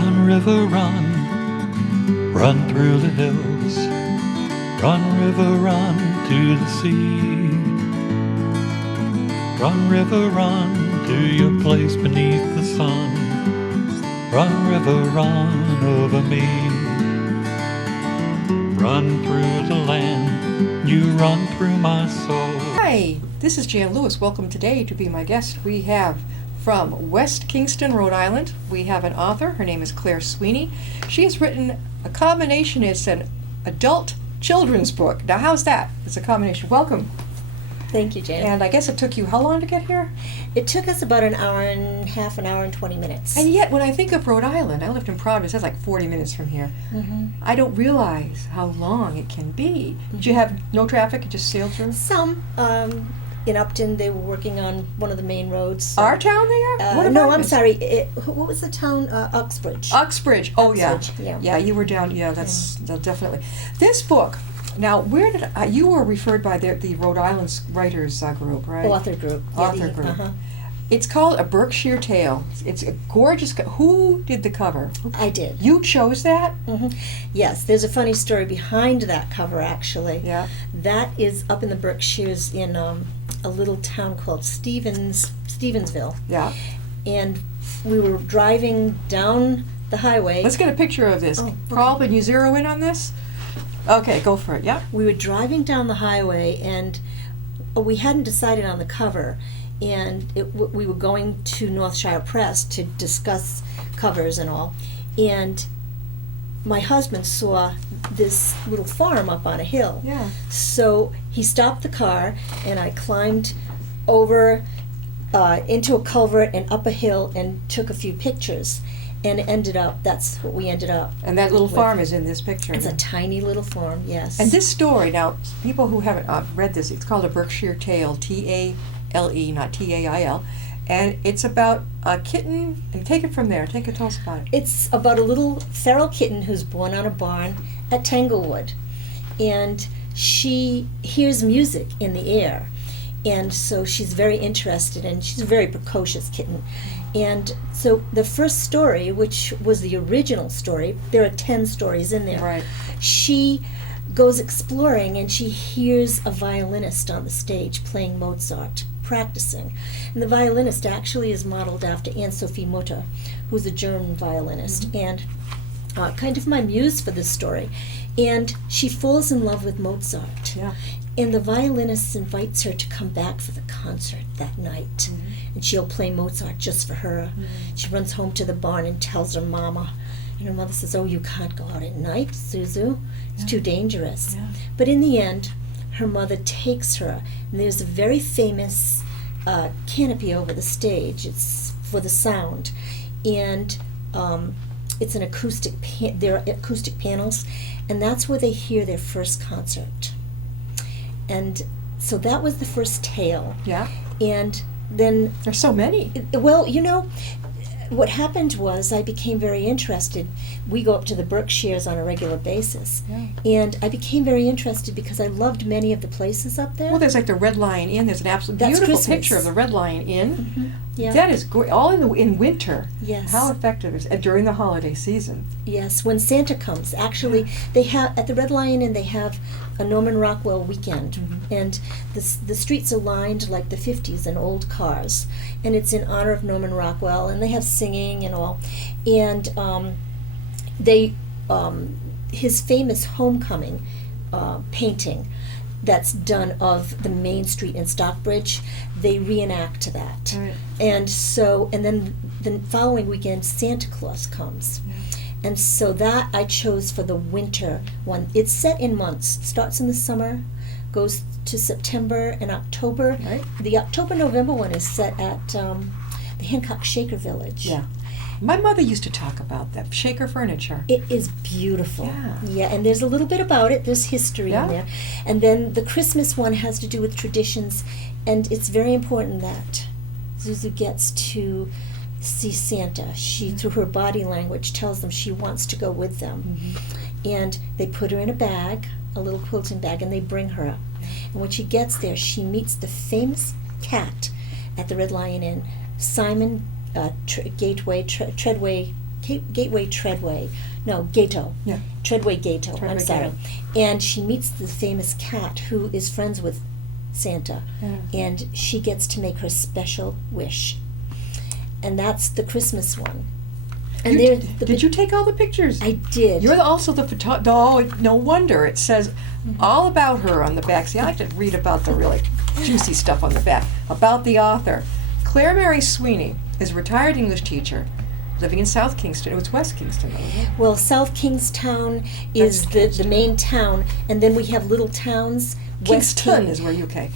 Run, river, run, run through the hills. Run, river, run to the sea. Run, river, run to your place beneath the sun. Run, river, run over me. Run through the land, you run through my soul. Hi, this is Jan Lewis. Welcome today to be my guest. We have from West Kingston, Rhode Island, we have an author. Her name is Claire Sweeney. She has written a combination. It's an adult children's book. Now, how's that? It's a combination. Welcome. Thank you, Jan. And I guess it took you how long to get here? It took us about an hour and an hour and 20 minutes. And yet, when I think of Rhode Island, I lived in Providence. That's like 40 minutes from here. Mm-hmm. I don't realize how long it can be. Did you have no traffic? It just sailed through? Some. In Upton, they were working on one of the main roads. Our town there? What no, about I'm it? sorry. What was the town? Uxbridge. Uxbridge. Oh, Uxbridge, yeah. yeah. Yeah, you were down. Yeah, that's definitely. This book, now, where did you were referred by the Rhode Island Writers Group, right? Author group. Author group. Uh-huh. It's called A Berkshire Tale. It's a gorgeous. Who did the cover? I did. You chose that? Mm-hmm. Yes, there's a funny story behind that cover, actually. Yeah. That is up in the Berkshires in a little town called Stevensville. Yeah. And we were driving down the highway. Let's get a picture of this. Oh, okay. Carl, can you zero in on this? Okay, go for it. Yeah. We were driving down the highway, and we hadn't decided on the cover, and we were going to Northshire Press to discuss covers and all, and my husband saw this little farm up on a hill. Yeah. So he stopped the car, and I climbed over into a culvert and up a hill and took a few pictures. And that's what we ended up. And that little with. farm is in this picture. It's a tiny little farm, yes. And this story, now, people who haven't read this, it's called A Berkshire Tale, T-A-L-E, not T-A-I-L. And it's about a kitten, and take it from there. Tell us about it. It's about a little feral kitten who's born on a barn at Tanglewood. And she hears music in the air. And so she's very interested, and she's a very precocious kitten. And so the first story, which was the original story, there are 10 stories in there. Right. She goes exploring, and she hears a violinist on the stage playing Mozart, practicing. And the violinist actually is modeled after Anne-Sophie Mutter, who's a German violinist, and kind of my muse for this story. And she falls in love with Mozart. Yeah. And the violinist invites her to come back for the concert that night. Mm-hmm. And she'll play Mozart just for her. Mm-hmm. She runs home to the barn and tells her mama. And her mother says, "Oh, you can't go out at night, Suzu. It's too dangerous." Yeah. But in the end, her mother takes her. And there's a very famous canopy over the stage. It's for the sound. And it's an acoustic, there are acoustic panels. And that's where they hear their first concert. And so that was the first tale. Yeah. And then, There's so many. well, what happened was I became very interested. We go up to the Berkshires on a regular basis. Yeah. And I became very interested because I loved many of the places up there. Well, there's like the Red Lion Inn. There's an absolute That's beautiful Christmas. picture of the Red Lion Inn. Mm-hmm. Yeah. That is great. All in winter. Yes. How effective is it during the holiday season? Yes, when Santa comes. Actually, they have, at the Red Lion Inn, they have a Norman Rockwell weekend. Mm-hmm. And the streets are lined like the 50s in old cars. And it's in honor of Norman Rockwell, and they have singing and all. And his famous homecoming painting that's done of the main street in Stockbridge, they reenact that. Right. And then the following weekend, Santa Claus comes. Yeah. And so that I chose for the winter one. It's set in months. It starts in the summer, goes to September and October. Right. The October-November one is set at the Hancock Shaker Village. Yeah. My mother used to talk about that, Shaker furniture. It is beautiful. Yeah. And there's a little bit about it. There's history Yeah. in there. And then the Christmas one has to do with traditions, and it's very important that Zuzu gets to see Santa. She, through her body language, tells them she wants to go with them. Mm-hmm. And they put her in a bag, a little quilting bag, and they bring her up. And when she gets there, she meets the famous cat at the Red Lion Inn, Simon Treadway Gateway Treadway. No, Gato. Yeah. Treadway Gato. Treadway I'm sorry. Gato. And she meets the famous cat who is friends with Santa, Yeah. and she gets to make her special wish. And that's the Christmas one. And Did you take all the pictures? I did. You're also the photographer. Oh, no wonder. It says all about her on the back. See, I like to read about the really juicy stuff on the back. About the author. Claremary Sweeney is a retired English teacher living in South Kingston. It was West Kingston, though, wasn't it? Well, South Kingstown is the main town, and then we have little towns. Kingston is where you came.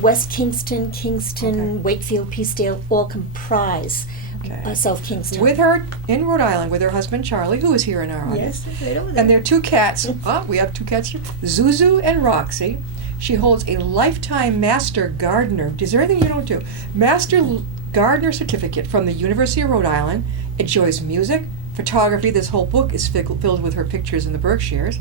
West Kingston, Kingston, Okay. Wakefield, Peacedale, all comprise Okay. South Kingston. With her in Rhode Island, with her husband Charlie, who is here in our audience. Yes, right over there. And their two cats. We have two cats here. Zuzu and Roxy. She holds a lifetime Master Gardener. Is there anything you don't do? Master Gardener certificate from the University of Rhode Island. Enjoys music, photography. This whole book is filled with her pictures in the Berkshires.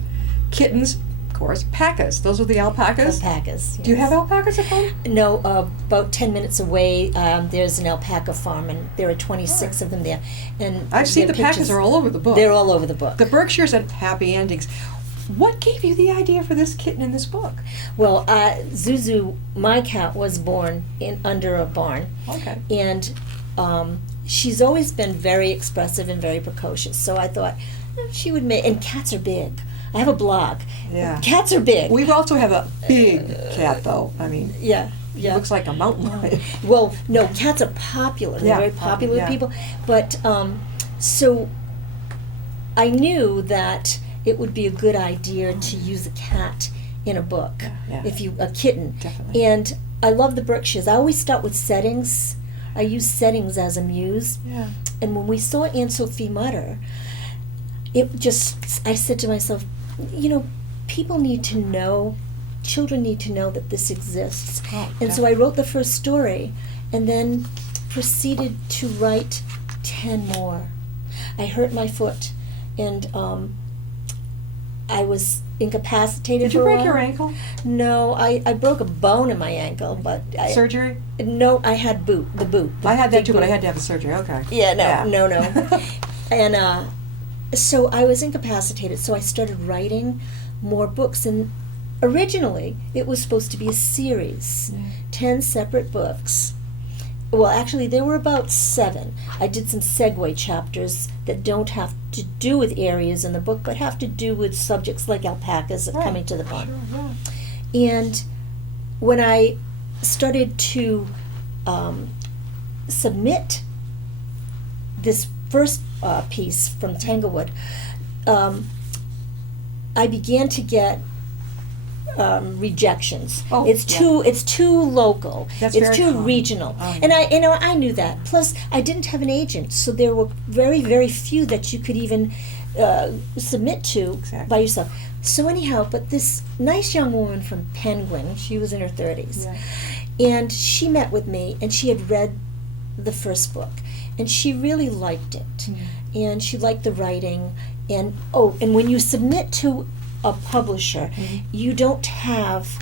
Kittens, of course. Pacas. Those are the alpacas. Alpacas. Do you have yes. alpacas at home? No, about 10 minutes away, there's an alpaca farm, and there are 26 of them there. And I've seen their the pacas pictures- are all over the book. They're all over the book. The Berkshires and happy endings. What gave you the idea for this kitten in this book? Well, Zuzu, my cat, was born under a barn, Okay. and she's always been very expressive and very precocious. So I thought she would make. And cats are big. I have a blog. Yeah. Cats are big. We also have a big cat, though. I mean, Yeah. he Yeah. looks like a mountain lion. Well, no, cats are popular. They're Yeah, very popular with yeah. people. But so I knew that it would be a good idea to use a cat in a book, Yeah. a kitten. Definitely. And I love the Berkshires. I always start with settings. I use settings as a muse. Yeah. And when we saw Anne Sophie Mutter, I said to myself, people need to know, children need to know that this exists. Oh, And so I wrote the first story and then proceeded to write 10 more. I hurt my foot, and I was incapacitated Did you for a break while. your ankle? No, I broke a bone in my ankle, but Surgery? no, I had the boot. I had that big too, but I boot. had to have a surgery. Okay. Yeah, Yeah. no. And so I was incapacitated, so I started writing more books. And originally, it was supposed to be a series, 10 separate books. Well, actually, there were about 7. I did some segue chapters that don't have to do with areas in the book, but have to do with subjects like alpacas Right. coming to the pond. Sure, yeah. And when I started to submit this first piece from Tanglewood, I began to get rejections. Oh, it's too local. That's it's very too common. regional. Oh, And yeah. I knew that. Plus, I didn't have an agent, so there were very, very few that you could even submit to Exactly. by yourself. So anyhow, but this nice young woman from Penguin, she was in her 30s, Yeah. and she met with me, and she had read the first book, and she really liked it, and she liked the writing, and when you submit to a publisher, you don't have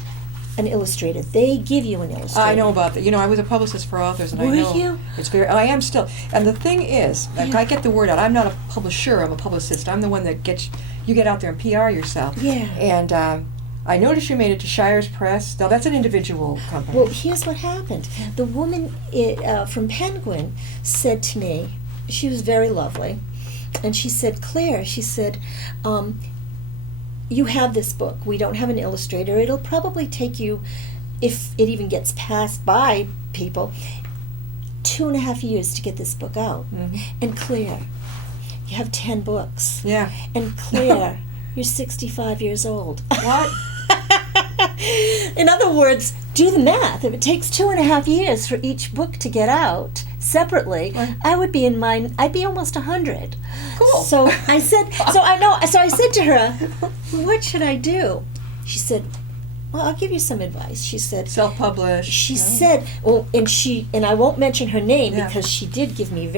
an illustrator. They give you an illustrator. I know about that. I was a publicist for authors, and I Were know you? it's very. I am still. And the thing is, like, Yeah. I get the word out. I'm not a publisher. I'm a publicist. I'm the one that gets you get out there and PR yourself. Yeah. And I noticed you made it to Shire's Press. Now that's an individual company. Well, here's what happened. The woman from Penguin said to me, she was very lovely, and she said, Claire, she said, you have this book. We don't have an illustrator. It'll probably take you, if it even gets passed by people, 2.5 years to get this book out. Mhm. And Claire, you have 10 books. Yeah. And Claire, you're 65 years old. What? In other words, do the math. If it takes 2.5 years for each book to get out separately, Right. I'd be almost 100. Cool. So I said, so I said to her, what should I do? She said, well, I'll give you some advice. She said, Self-published. she said, and I won't mention her name Yeah. because she did give me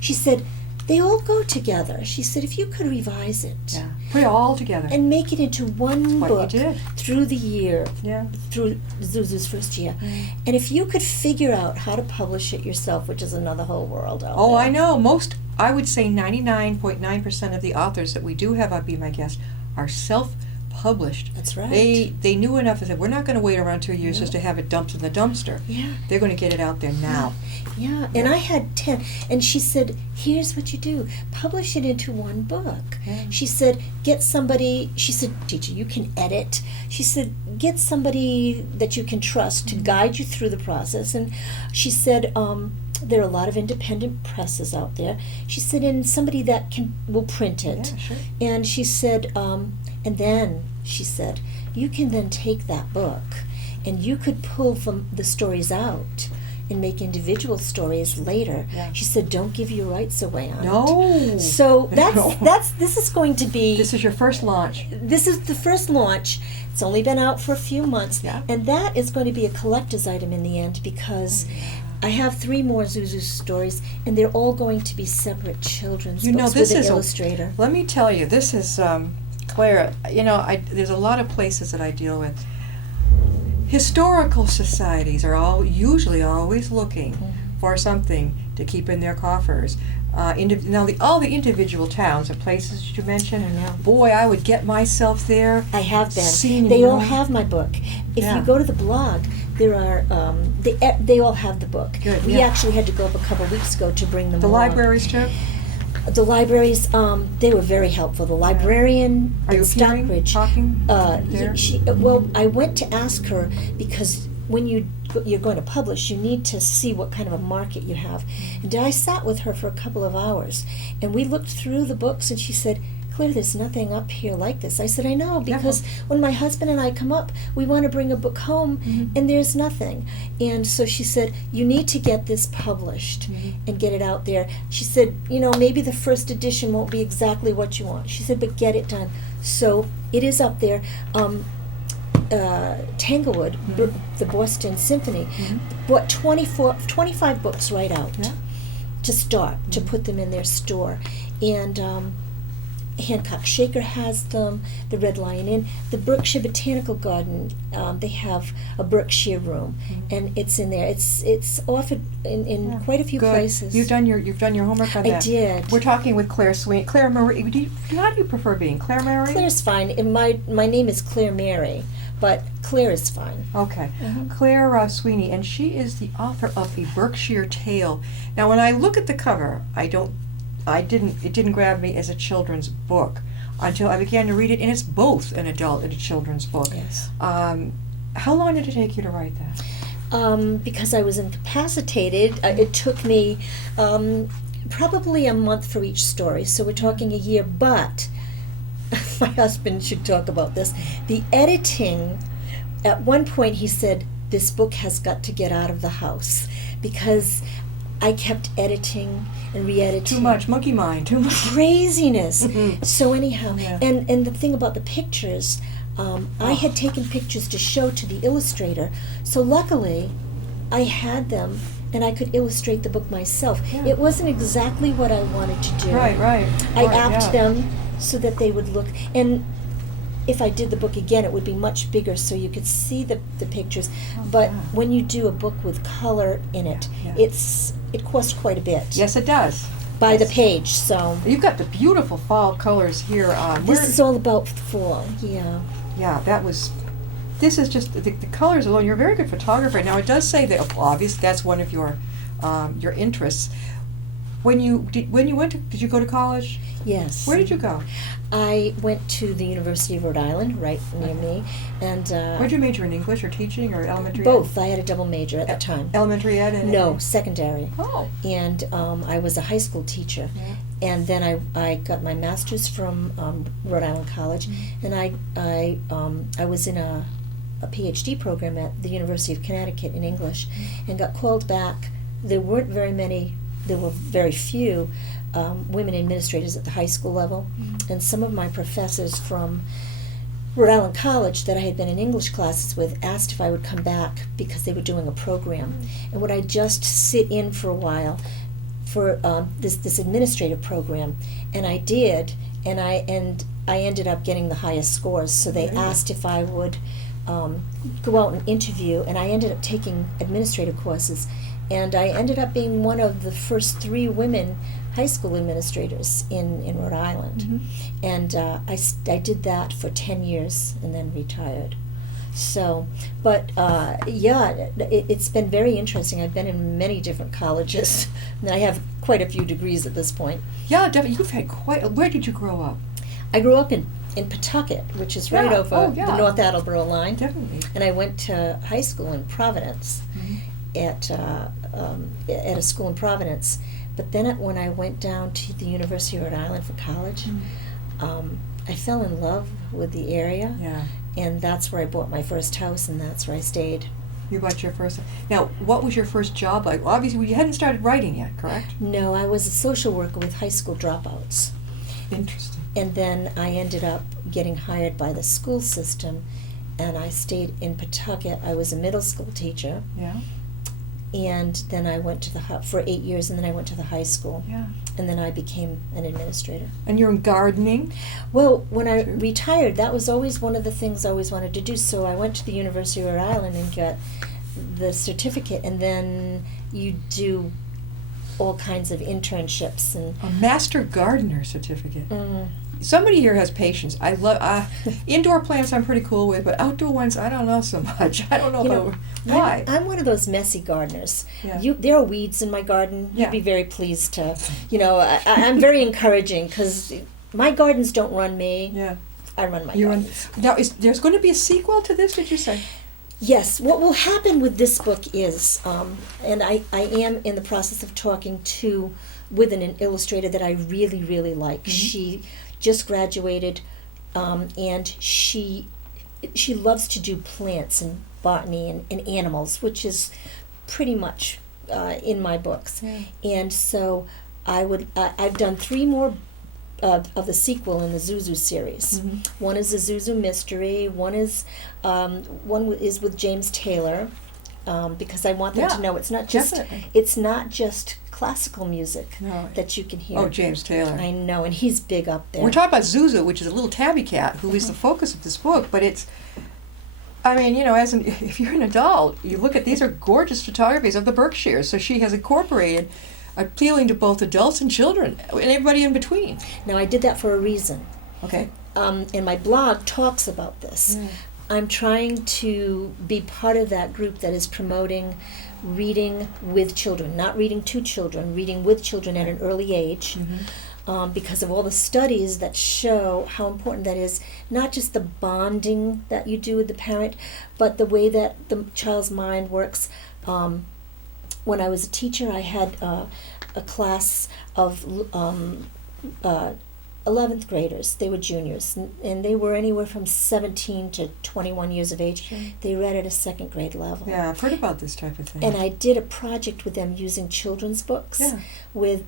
she said, they all go together. She said, if you could revise it Yeah. Put it all together. and make it into one What you book did. through the year, Yeah. through Zuzu's first year. And if you could figure out how to publish it yourself, which is another whole world out Oh, there. I know. Most I would say 99.9% of the authors that we do have on Be My Guest are self-published. That's right. They knew enough and said, we're not going to wait around 2 years No. just to have it dumped in the dumpster. Yeah. They're going to get it out there now. Yeah, and I had 10, and she said, here's what you do, publish it into one book. Yeah. She said, get somebody, she said, teacher, you can edit. She said, get somebody that you can trust to guide you through the process. And she said, there are a lot of independent presses out there. She said, and somebody that will print it. Yeah, sure. And she said, and then, she said, you can then take that book and you could pull from the stories out and make individual stories later. Yeah. She said, don't give your rights away on No. it. So No. this is going to be, This is your first launch. this is the first launch. It's only been out for a few months. Yeah. And that is going to be a collector's item in the end because I have 3 more Zuzu stories, and they're all going to be separate children's You know, books this with an is a- illustrator. Let me tell you, this is, Claire, you know, there's a lot of places that I deal with. Historical societies are usually always looking for something to keep in their coffers. Now, all the individual towns and places that you mentioned, I know. boy, I would get myself there. I have been. Seen, They you all know. have my book. If Yeah. you go to the blog, there are they all have the book. Good, We yeah. actually had to go up a couple of weeks ago to bring them The along. libraries too? The libraries, they were very helpful. The librarian Are you in hearing, Stockbridge. talking there? Well, I went to ask her because when you're going to publish, you need to see what kind of a market you have. And I sat with her for a couple of hours, and we looked through the books, and she said, Claire, there's nothing up here like this. I said, I know, because when my husband and I come up, we want to bring a book home, and there's nothing. And so she said, you need to get this published and get it out there. She said, you know, maybe the first edition won't be exactly what you want. She said, but get it done. So it is up there. Tanglewood, the Boston Symphony, bought 25 books right out Yeah. to start, to put them in their store. And Hancock Shaker has them, the Red Lion Inn, the Berkshire Botanical Garden, they have a Berkshire room, and it's in there. It's offered in quite a few Good. places. You've done your homework on I that. did. We're talking with Claire Sweeney. Claremary. How do you prefer being Claremary? Claire's fine. And my name is Claremary, but Claire is fine. Okay. Uh-huh. Claire Sweeney, and she is the author of A Berkshire Tale. Now, when I look at the cover, it didn't grab me as a children's book until I began to read it, and it's both an adult and a children's book. Yes. How long did it take you to write that? Because I was incapacitated, it took me probably a month for each story, so we're talking a year, but my husband should talk about this. The editing, at one point he said, this book has got to get out of the house, because I kept editing and re-editing. Too much monkey mind. Too much. Craziness. Mhm. So anyhow, Yeah. and the thing about the pictures, I had taken pictures to show to the illustrator, so luckily I had them and I could illustrate the book myself. Yeah. It wasn't exactly what I wanted to do. Right. I Right, apped yeah. them so that they would look, and if I did the book again, it would be much bigger so you could see the pictures. Oh, But yeah. when you do a book with color in it, Yeah. it costs quite a bit Yes, it does. by the Yes. page. So You've got the beautiful fall colors here. this is all about fall. Yeah. Yeah, this is just, the colors alone, you're a very good photographer. Now, it does say that, obviously, that's one of your interests. When you went to, did you go to college? Yes. Where did you go? I went to the University of Rhode Island, right near me, and Where did you major in English or teaching or elementary both. I had a double major at the time. Elementary ed and No, secondary. Oh. And I was a high school teacher. Yeah. And then I got my master's from Rhode Island College, and I was in a PhD program at the University of Connecticut in English, and got called back. There were very few women administrators at the high school level, and some of my professors from Rhode Island College that I had been in English classes with asked if I would come back because they were doing a program, and would I just sit in for a while for this administrative program, and I did, and I ended up getting the highest scores. So they Really? asked if I would go out and interview, and I ended up taking administrative courses, and I ended up being one of the first 3 women high school administrators in Rhode Island. Mhm. And I did that for 10 years and then retired. So, but it's been very interesting. I've been in many different colleges, and I have quite a few degrees at this point. Yeah, definitely. You've had quite. Where did you grow up? I grew up in Pawtucket, which is right Yeah. over Oh, yeah. the North Attleboro line. Definitely. And I went to high school in Providence, at a school in Providence. But then when I went down to the University of Rhode Island for college, I fell in love with the area. Yeah. And that's where I bought my first house, and that's where I stayed. You bought your first. Now, what was your first job like? Well, obviously, you hadn't started writing yet, correct? No, I was a social worker with high school dropouts. Interesting. And then I ended up getting hired by the school system, and I stayed in Pawtucket. I was a middle school teacher, Yeah. and then I went to for 8 years, and then I went to the high school, Yeah. and then I became an administrator. And you're in gardening. Well, when I Sure. retired, that was always one of the things I always wanted to do. So I went to the University of Rhode Island and got the certificate, and then you do all kinds of internships and. A master gardener certificate. Somebody here has patience. I love indoor plants. I'm pretty cool with, but outdoor ones, I don't know so much. I don't know You about know, why. I'm one of those messy gardeners. Yeah. There are weeds in my garden. Yeah. You'd be very pleased to, I'm very encouraging because my gardens don't run me. Yeah. I run my You run. gardens. Now, there's going to be a sequel to this? Did you say? Yes. What will happen with this book is, and I am in the process of talking with an illustrator that I really, really like. Mhm. She just graduated, and she loves to do plants and botany and animals, which is pretty much in my books. Yeah. And so I've done 3 more of the sequel in the Zuzu series. Mhm. One is the Zuzu Mystery. One is with James Taylor, because I want them Yeah, to know it's not just definitely. classical music No. that you can hear. Oh, James Taylor. I know, and he's big up there. We're talking about Zuzu, which is a little tabby cat who is the focus of this book, but it's, I mean, if you're an adult, you look at these are gorgeous photographies of the Berkshires, so she has incorporated appealing to both adults and children and everybody in between. Now I did that for a reason, Okay. and my blog talks about this. Yeah. I'm trying to be part of that group that is promoting reading with children, not reading to children, reading with children at an early age. Because of all the studies that show how important that is, not just the bonding that you do with the parent, but the way that the child's mind works. When I was a teacher, I had a class of 11th graders. They were juniors, and they were anywhere from 17 to 21 years of age. Sure. They read at a 2nd grade level. Yeah, I've heard about this type of thing. And I did a project with them using children's books. Yeah. We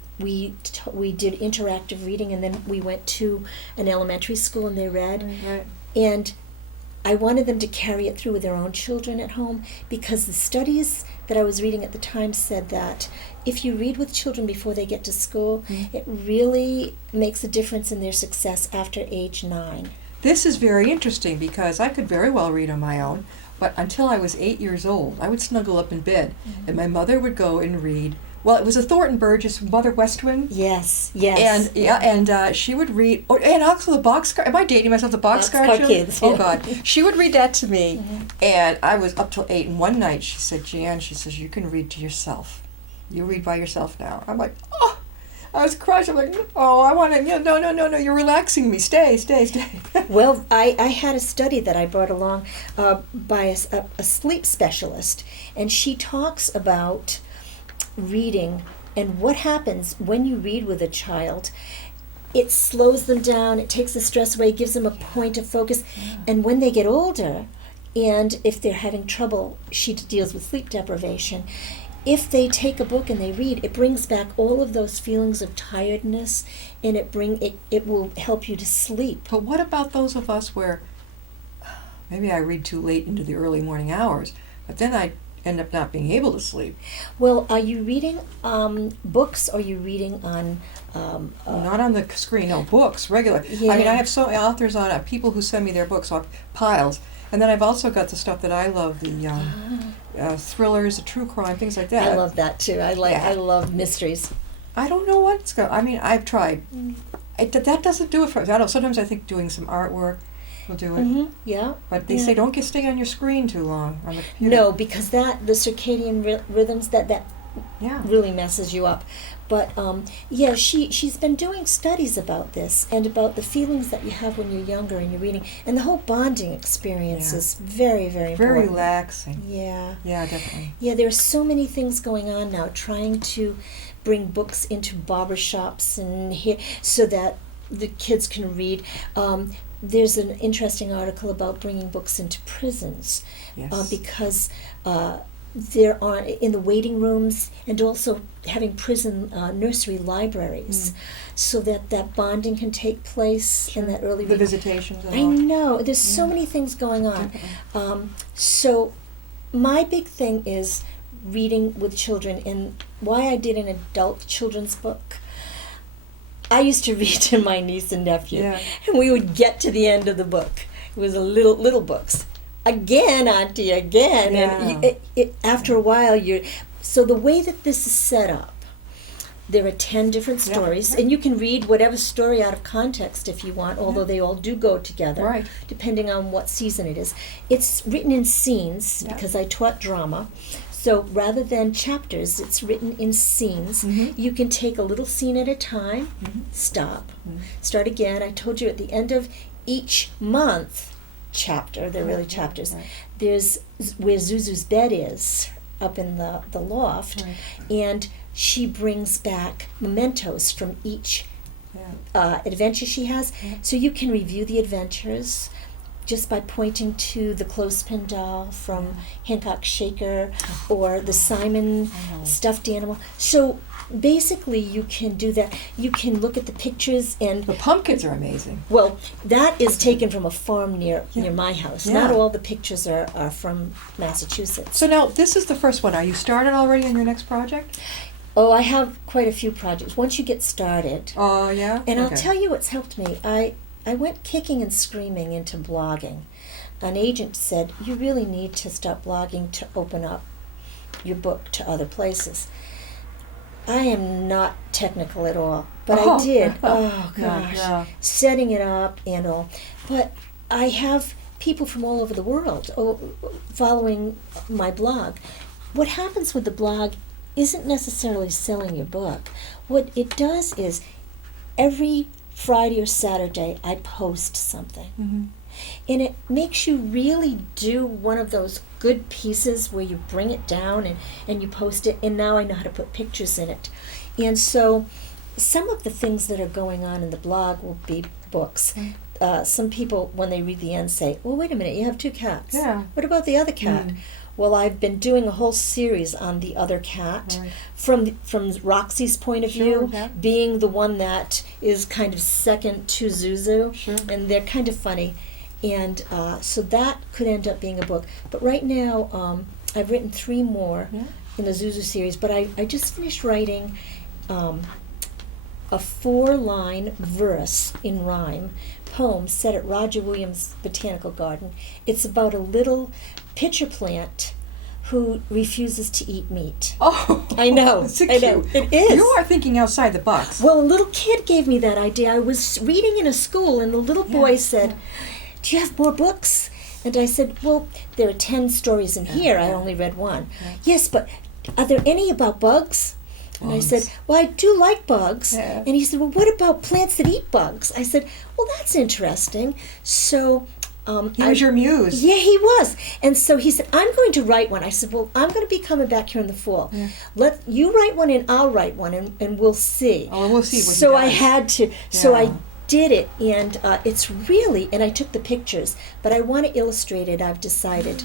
did interactive reading, and then we went to an elementary school and they read. Right. And I wanted them to carry it through with their own children at home, because the studies that I was reading at the time said that if you read with children before they get to school, it really makes a difference in their success after age 9. This is very interesting because I could very well read on my own, but until I was 8 years old, I would snuggle up in bed, and my mother would go and read. Well, it was a Thornton Burgess, Mother West Wind. Yes. And she would read, and also the Boxcar. Am I dating myself? The Boxcar Boxcar Kids, Oh yeah. God, she would read that to me, and I was up till 8. And one night she said, "Jan," she says, "you can read to yourself. You read by yourself now." I'm like, oh, I was crushed. I'm like, oh, I want to. No, you're relaxing me. Stay. Well, I had a study that I brought along by a sleep specialist, and she talks about reading and what happens when you read with a child. It slows them down, it takes the stress away, gives them a point of focus. And when they get older, and if they're having trouble, she deals with sleep deprivation. If they take a book and they read, it brings back all of those feelings of tiredness, and it will help you to sleep. But what about those of us where maybe I read too late into the early morning hours, but then I end up not being able to sleep? Well, are you reading books, or are you reading on... Not on the screen, no, books, regular. Yeah. I mean, I have so many authors on it, people who send me their books off piles. And then I've also got the stuff that I love, the thrillers, the true crime, things like that. I love that too. I Yeah. love mysteries. I don't know what's going. I mean, I've tried. That doesn't do it for us. I don't know. Sometimes I think doing some artwork will do it. Mm-hmm. Yeah. But they say don't stay on your screen too long on the computer. No, because the circadian rhythms that Yeah. really messes you up. But yeah, she's been doing studies about this and about the feelings that you have when you're younger and you're reading, and the whole bonding experience Yeah. is very, very Very important. relaxing. Yeah. Yeah, definitely. Yeah, there are so many things going on now, trying to bring books into barbershops and here so that the kids can read. There's an interesting article about bringing books into prisons Yes. because there are in the waiting rooms, and also having prison nursery libraries, so that bonding can take place in that early the reading. visitations and I all. know there's so many things going on. Definitely. So my big thing is reading with children, and why I did an adult children's book. I used to read to my niece and nephew, Yeah. and we would get to the end of the book. It was a little books. Again, Auntie, again. And after a while, so the way that this is set up, there are 10 different Yeah. stories, and you can read whatever story out of context if you want, although they all do go together, Right. depending on what season it is. It's written in scenes, Yeah. because I taught drama. So rather than chapters, it's written in scenes. Mhm. You can take a little scene at a time, stop, start again. I told you at the end of each month chapter, they're really chapters, right. there's where Zuzu's bed is, up in the loft, Right. and she brings back mementos from each Yeah. adventure she has. Yeah. So you can review the adventures just by pointing to the clothespin doll from Hancock Shaker or the Simon I know. stuffed animal. So basically you can do that. You can look at the pictures, and The pumpkins are amazing. well, that is taken from a farm near Yeah. my house. Yeah. Not all the pictures are from Massachusetts. So now this is the first one. Are you started already on your next project? Oh, I have quite a few projects. Once you get started, Oh, yeah? and I'll Okay. tell you what's helped me. I went kicking and screaming into blogging. An agent said, you really need to stop blogging to open up your book to other places. I am not technical at all, but Oh. I did. Oh, Yeah, gosh. yeah. Setting it up and all. But I have people from all over the world following my blog. What happens with the blog isn't necessarily selling your book. What it does is every Friday or Saturday I post something. Mhm. And it makes you really do one of those good pieces where you bring it down and you post it, and now I know how to put pictures in it. And so some of the things that are going on in the blog will be books. Some people, when they read the end, say, well, wait a minute, you have 2 cats. Yeah. What about the other cat? Well, I've been doing a whole series on the other cat, Right. from Roxy's point of Sure, view, yeah. being the one that is kind of second to Zuzu, Sure. and they're kind of funny. And so that could end up being a book. But right now, I've written 3 more Yeah. in the Zuzu series, but I just finished writing a 4-line verse in rhyme poem set at Roger Williams' Botanical Garden. It's about a little pitcher plant who refuses to eat meat. Oh, I know. Is it I know. cute? It is. You are thinking outside the box. Well, a little kid gave me that idea. I was reading in a school, and the little boy said, do you have more books? And I said, well, there are 10 stories in here. I only read 1. Yeah. Yes, but are there any about bugs? And I said, Bugs. well, I do like bugs. Yeah. And he said, well, what about plants that eat bugs? I said, well, that's interesting. So He was your muse. yeah, he was. And so he said, I'm going to write one. I said, well, I'm going to be coming back here in the fall. Yeah. Let you write one and I'll write one, and we'll see. Oh, we'll see what he So I does. had to, so I Yeah. did it, and it's really, and I took the pictures, but I want to illustrate it, I've decided.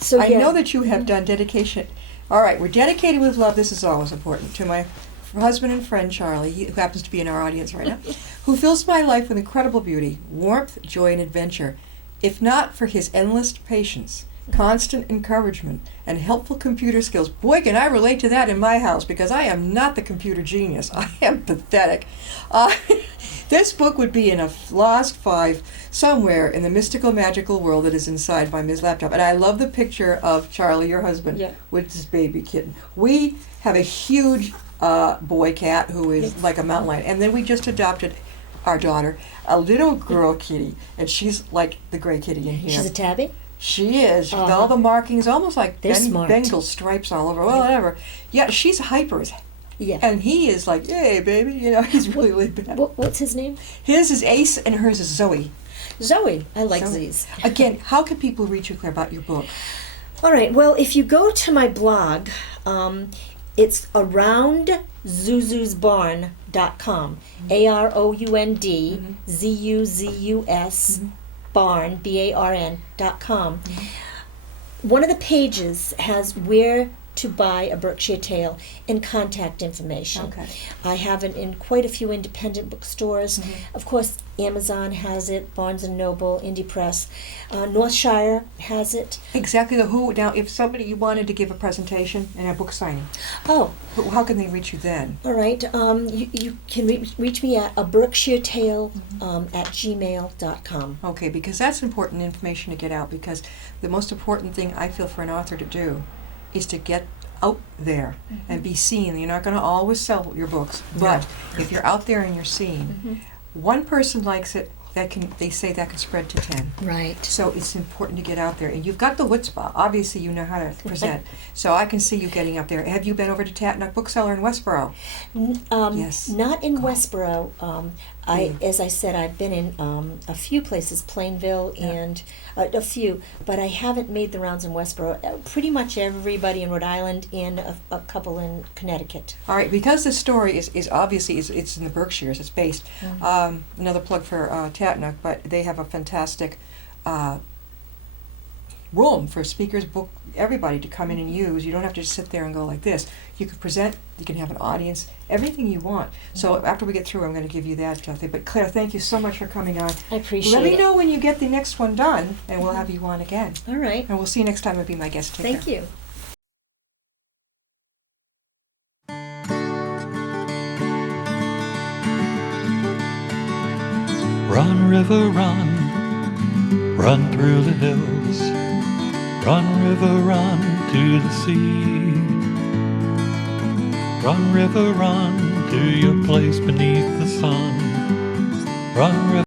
So I yeah. know that you have done dedication. All right, we're dedicated with love. This is always important. To my husband and friend Charlie, who happens to be in our audience right now, who fills my life with incredible beauty, warmth, joy, and adventure. If not for his endless patience, constant encouragement, and helpful computer skills. Boy, can I relate to that in my house because I am not the computer genius. I am pathetic. This book would be in a lost five somewhere in the mystical, magical world that is inside my Ms. Laptop. And I love the picture of Charlie, your husband, Yeah. with his baby kitten. We have a huge boy cat who is like a mountain lion. And then we just adopted our daughter, a little girl kitty. And she's like the gray kitty in here. She's a tabby? She is. With Uh-huh. all the markings, almost like They're smart. Bengal stripes all over. Well, whatever. Yeah, she's hyper as Yeah. and he is like, "Hey, baby," he's really laid back. What's his name? His is Ace, and hers is Zoe. Zoe. I like Zoe. Z's. Again, how can people reach you, Claire, about your book? All right. Well, if you go to my blog, it's aroundzuzu'sbarn.com. AROUNDZUZUS barn BARN.com. One of the pages has where to buy a Berkshire Tale and contact information. Okay. I have it in quite a few independent bookstores. Of course, Amazon has it, Barnes & Noble, Indie Press. Northshire has it. Exactly the who. Now, if somebody wanted to give a presentation and a book signing, Oh, how can they reach you then? all right. You can reach me at a Berkshire Tale at gmail.com. Okay, because that's important information to get out, because the most important thing I feel for an author to do is to get out there and be seen. You're not going to always sell your books, but if you're out there and you're seen, one person likes it, they say that can spread to 10. Right. So it's important to get out there. And you've got the chutzpah. Obviously, you know how to present. So I can see you getting up there. Have you been over to Tatnock Bookseller in Westboro? Yes. Not in Westboro. As I said, I've been in a few places, Plainville and a few, but I haven't made the rounds in Westboro. Pretty much everybody in Rhode Island and a couple in Connecticut. All right, because this story is obviously it's in the Berkshires. It's based. Another plug for Tatnock, but they have a fantastic room for speakers, book everybody to come in and use. You don't have to just sit there and go like this. You can present. You can have an audience. Everything you want. So after we get through, I'm going to give you that thing. But Claire, thank you so much for coming on. I appreciate Let me it. know when you get the next one done, and we'll have you on again. All right. And we'll see you next time. I'll be my guest. Take Thank care. you. Run, river, run, run through the hills. Run, river, run to the sea. Run, river, run to your place beneath the sun. Run, river.